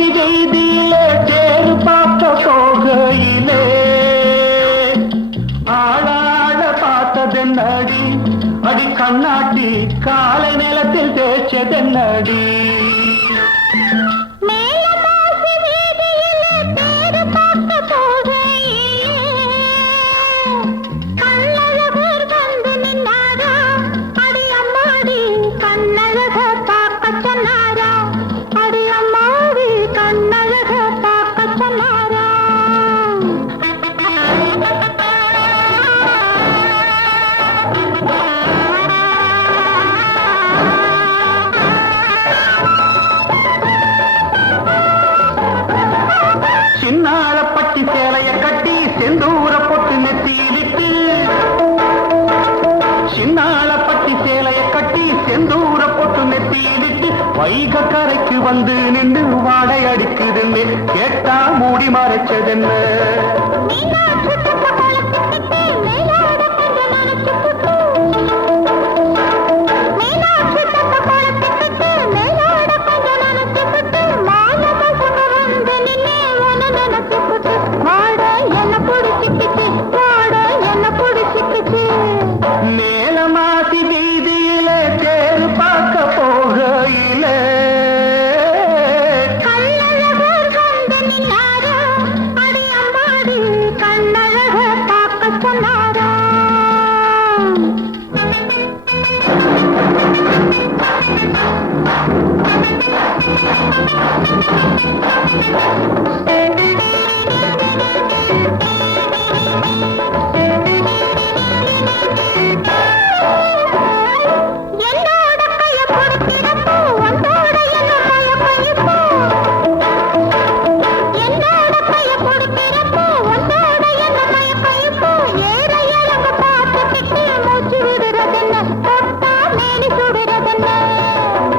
மாசி வீதியிலே தேர் பார்க்க போகையிலே ஆளாட பார்த்ததென்னடி அடி கண்ணாட்டி காலை நிலத்தில் தேய்ச்சதென்னடி சின்னாளப்பட்டி சேலைய கட்டி செந்தூர பொட்டு நெத்தியிலிட்டு சின்னாளப்பட்டி சேலைய கட்டி செந்தூர பொட்டு நெத்தியிலிட்டு வைக கரைக்கு வந்து நின்று வாடை அடிக்குதுன்னு கேட்டா மூடி மறைச்சதென்ன மேலமாசி வீதியிலே தேர் பார்க்க போகையிலே கண்ணழகர் வந்து நின்னாரா அடி அம்மாடி கண்ணழகர் பார்க்க சொன்னாரா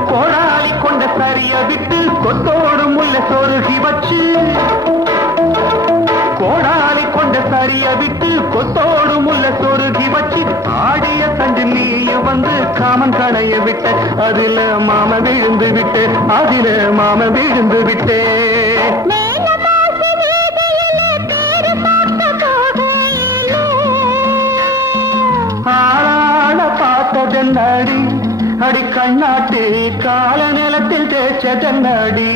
கோடாலி கொண்ட சரிய விட்டு கொத்தோடு முல்ல சொருகி வச்சு கோடாலி கொண்ட சரிய விட்டு கொத்தோடு முல்ல சொருகி வச்சு ஆடிய தண்டு நீய வந்து காமன் கடைய விட்ட அதுல மாம விழுந்து விட்டு அதில மாம விழுந்து விட்டே ஆளான பார்த்ததென்னடி அடி கண்ணாட்டி கால நிலத்தில் தேய்ச்சதென்னடி